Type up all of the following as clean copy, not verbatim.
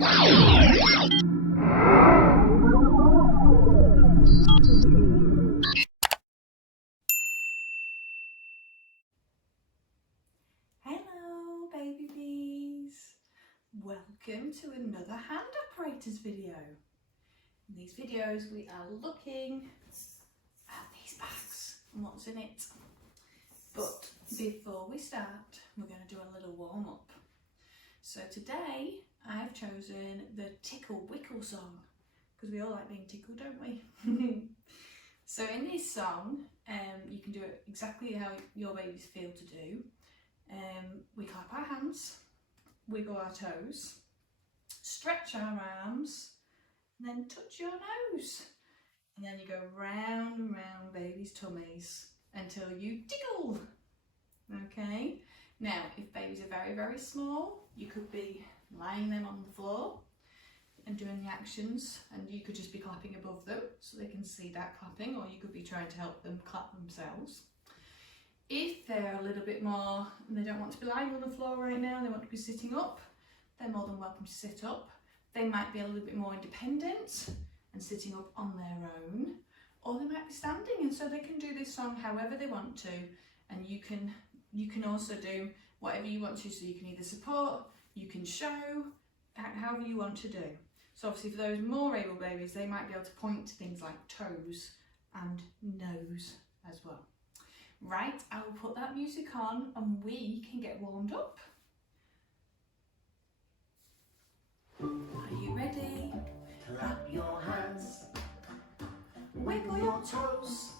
Hello baby bees, welcome to another hand apparatus video. In these videos we are looking at these bags and what's in it. But before we start, we're going to do a little warm up. So today I've chosen the Tickle Wickle song, because we all like being tickled, don't we? So in this song, you can do it exactly how your babies feel to do. We clap our hands, wiggle our toes, stretch our arms, and then touch your nose. And then you go round and round babies' tummies until you tickle. Okay? Now, if babies are very, very small, you could be lying them on the floor and doing the actions, and you could just be clapping above them so they can see that clapping, or you could be trying to help them clap themselves. If they're a little bit more, and they don't want to be lying on the floor right now, they want to be sitting up, they're more than welcome to sit up. They might be a little bit more independent and sitting up on their own, or they might be standing, and so they can do this song however they want to, and you can also do whatever you want to, so you can either support, you can show, however you want to do. So obviously for those more able babies, they might be able to point to things like toes and nose as well. Right, I will put that music on and we can get warmed up. Are you ready? Clap your hands, wiggle your toes,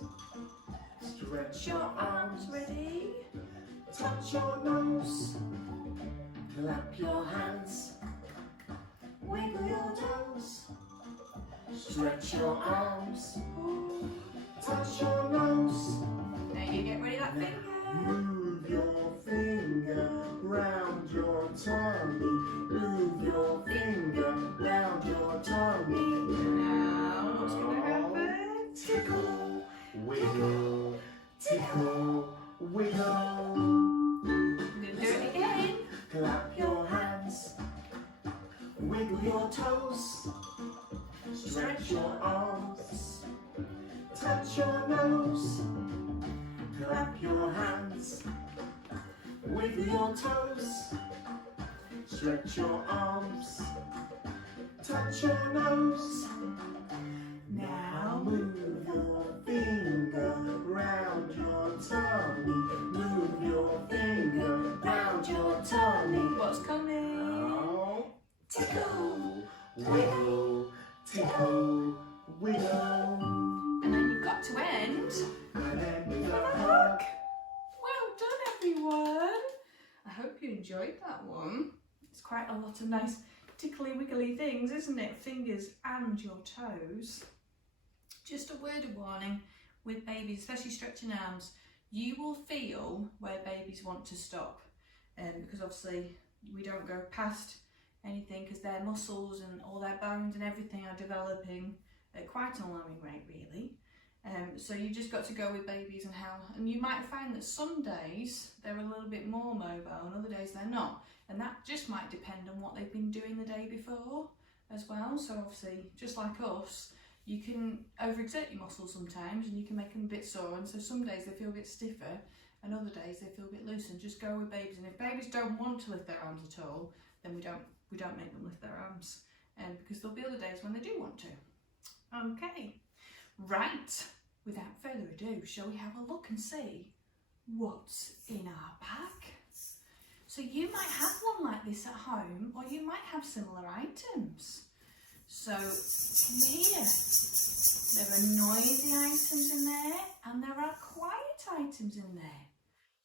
stretch your arms, Ready? touch your nose. Clap your hands, wiggle your toes, stretch your arms, touch your nose. Now you get ready that finger. Move your finger round your tummy. Move your finger round your tummy. Now what's going to happen? Tickle, wiggle, tickle, wiggle. I'm going to do it again. Clap your hands, wiggle your toes, stretch your arms, touch your nose. Clap your hands, wiggle your toes, stretch your arms, touch your nose. Now move your finger round your tummy. Move your finger round your tummy. What's coming? Now, tickle, wiggle, tickle, wiggle. And then you've got to end. And then with a Have a hug. hug. Well done, everyone. I hope you enjoyed that one. It's quite a lot of nice tickly wiggly things, isn't it? Fingers and your toes. Just a word of warning with babies, especially stretching arms, you will feel where babies want to stop, because obviously we don't go past anything, because their muscles and all their bones and everything are developing at quite an alarming rate, really. So you just got to go with babies and you might find that some days they're a little bit more mobile and other days they're not, and that just might depend on what they've been doing the day before as well. So obviously, just like us, you can overexert your muscles sometimes and you can make them a bit sore, and so some days they feel a bit stiffer and other days they feel a bit looser. And just go with babies, and if babies don't want to lift their arms at all, then we don't make them lift their arms, because there'll be other days when they do want to. Okay, right, without further ado, shall we have a look and see what's in our bag? So you might have one like this at home, or you might have similar items. So here, there are noisy items in there and there are quiet items in there.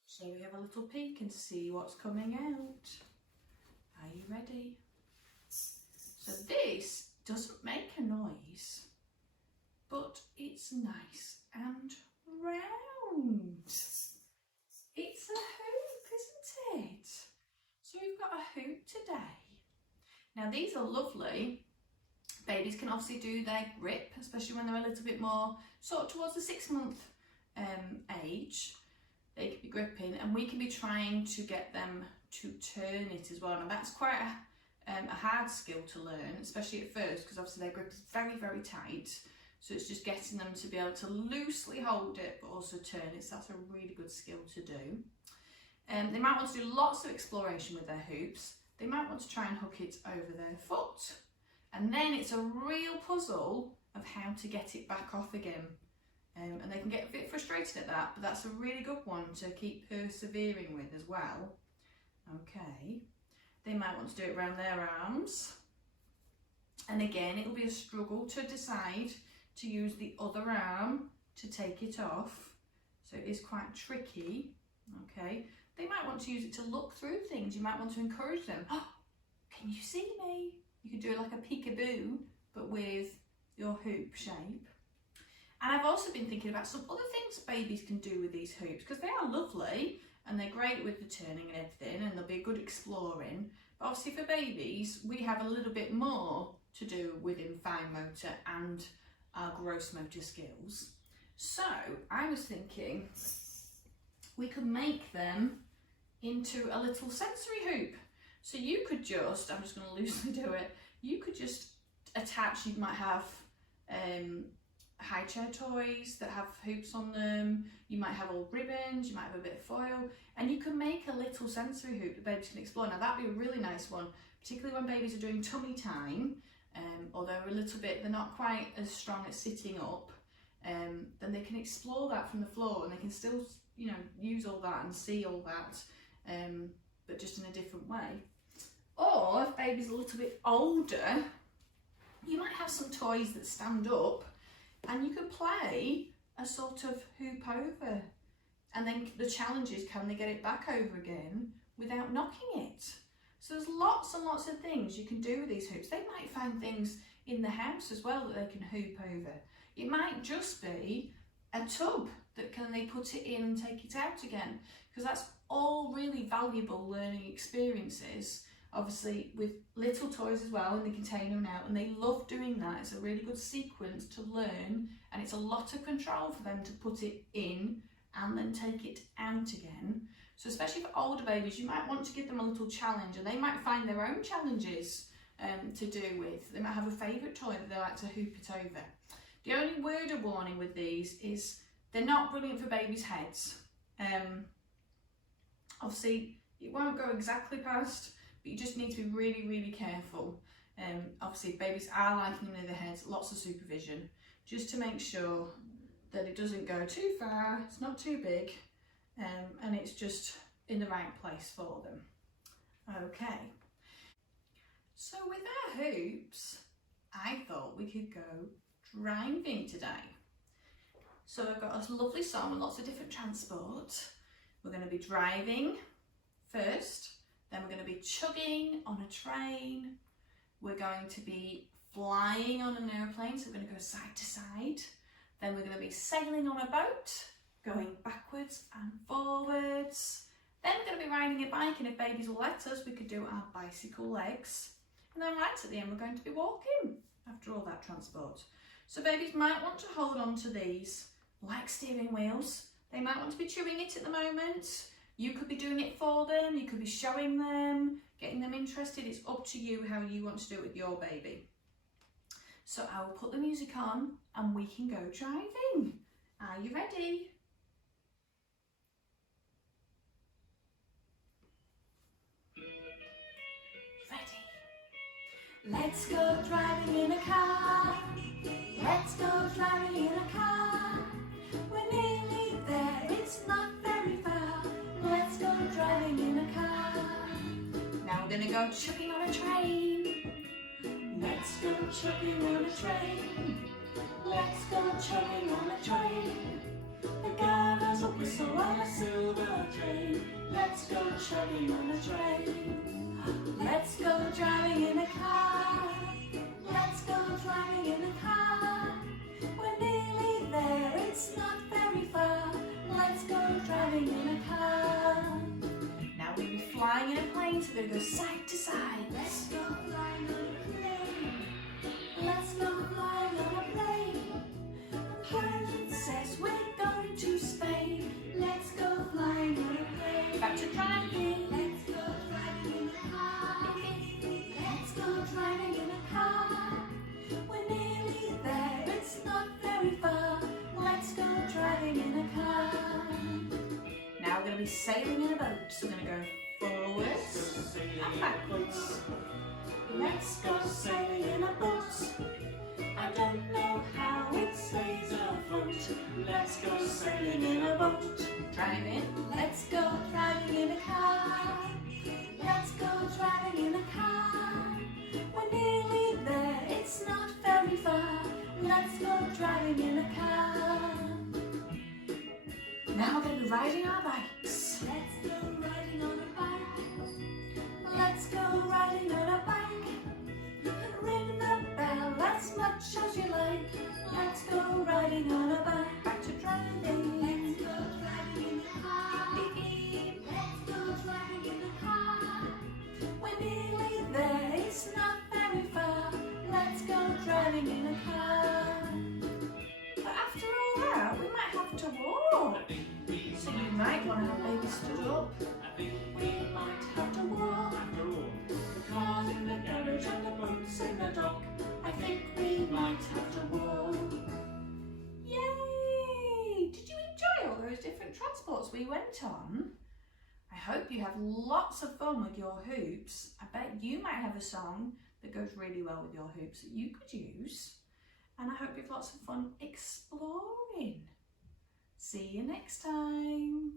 So we have a little peek and see what's coming out. Are you ready? So this doesn't make a noise, but it's nice and round. It's a hoop, isn't it? So we've got a hoop today. Now these are lovely. Babies can obviously do their grip, especially when they're a little bit more sort of towards the 6-month age. They can be gripping, and we can be trying to get them to turn it as well. And that's quite a hard skill to learn, especially at first, because obviously their grip is very, very tight. So it's just getting them to be able to loosely hold it, but also turn it. So that's a really good skill to do. They might want to do lots of exploration with their hoops. They might want to try and hook it over their foot. And then it's a real puzzle of how to get it back off again. And they can get a bit frustrated at that, but that's a really good one to keep persevering with as well. Okay. They might want to do it around their arms. And again, it'll be a struggle to decide to use the other arm to take it off. So it is quite tricky. Okay. They might want to use it to look through things. You might want to encourage them. Oh, can you see me? You could do it like a peekaboo, but with your hoop shape. And I've also been thinking about some other things babies can do with these hoops, because they are lovely and they're great with the turning and everything, and they'll be good exploring. But obviously for babies, we have a little bit more to do within fine motor and our gross motor skills. So I was thinking we could make them into a little sensory hoop. So you could just, I'm just going to loosely do it, you could just attach, you might have high chair toys that have hoops on them, you might have old ribbons, you might have a bit of foil, and you can make a little sensory hoop that babies can explore. Now that'd be a really nice one, particularly when babies are doing tummy time, or they're a little bit, they're not quite as strong at sitting up, then they can explore that from the floor, and they can still, you know, use all that and see all that, but just in a different way. Or if baby's a little bit older, you might have some toys that stand up, and you could play a sort of hoop over, and then the challenge is, can they get it back over again without knocking it? So there's lots and lots of things you can do with these hoops. They might find things in the house as well that they can hoop over. It might just be a tub that can they put it in and take it out again, because that's all really valuable learning experiences. Obviously with little toys as well in the container and out, and they love doing that. It's a really good sequence to learn, and it's a lot of control for them to put it in and then take it out again. So especially for older babies, you might want to give them a little challenge, and they might find their own challenges to do with. They might have a favourite toy that they like to hoop it over. The only word of warning with these is they're not brilliant for babies' heads. Obviously it won't go exactly past, but you just need to be really, really careful. Obviously babies are liking them near their heads, lots of supervision, just to make sure that it doesn't go too far, it's not too big, and it's just in the right place for them. Okay, so with our hoops, I thought we could go driving today. So I've got a lovely song and lots of different transport. We're going to be driving first, then we're going to be chugging on a train, we're going to be flying on an airplane, so we're going to go side to side, then we're going to be sailing on a boat, going backwards and forwards, then we're going to be riding a bike, and if babies will let us, we could do our bicycle legs, and then right at the end we're going to be walking after all that transport. So babies might want to hold on to these like steering wheels. They might want to be chewing it at the moment. You could be doing it for them, you could be showing them, getting them interested. It's up to you how you want to do it with your baby. So I will put the music on and we can go driving. Are you ready? Ready? Let's go driving in a car. Let's go driving in a car. We're nearly there, it's not very far. Let's go driving in a car. Now we're gonna go chugging on a train. Let's go chugging on a train. Let's go chugging on a train. The guy has a whistle on a silver train. Let's go chugging on a train. Let's go driving in a car. Let's go driving in a car. We're nearly there, it's not very far. Let's go driving in a car. Now we'll be flying in a plane, so we're going to go side to side. Let's go flying on a plane. Let's go flying on a plane. The pilot says we're going to Spain. Let's go flying on a plane. Back to driving. Let's go driving in a car. be sailing in a boat. So we're going to go forwards and backwards. Let's go sailing in a boat. I don't know how it stays afloat. Let's go sailing in a boat. Driving. Let's go driving in a car. Let's go driving in a car. We're nearly there, it's not very far. Let's go driving in a car. Now we're going to be riding our bikes. Let's go riding on a bike. Let's go riding on a bike. You can ring the bell as much as you like. Let's go riding on a bike. Back to driving. Let's go driving in the car. Beep beep. Let's go driving in the car. We're nearly there, it's not very far. Let's go driving in a car. But after all that, we might have to walk. So you might want to have baby stood up. We might have to walk. The car's in the garage and the boat's in the dock. I think we might have to walk. Yay! Did you enjoy all those different transports we went on? I hope you have lots of fun with your hoops. I bet you might have a song that goes really well with your hoops that you could use. And I hope you have lots of fun exploring. See you next time.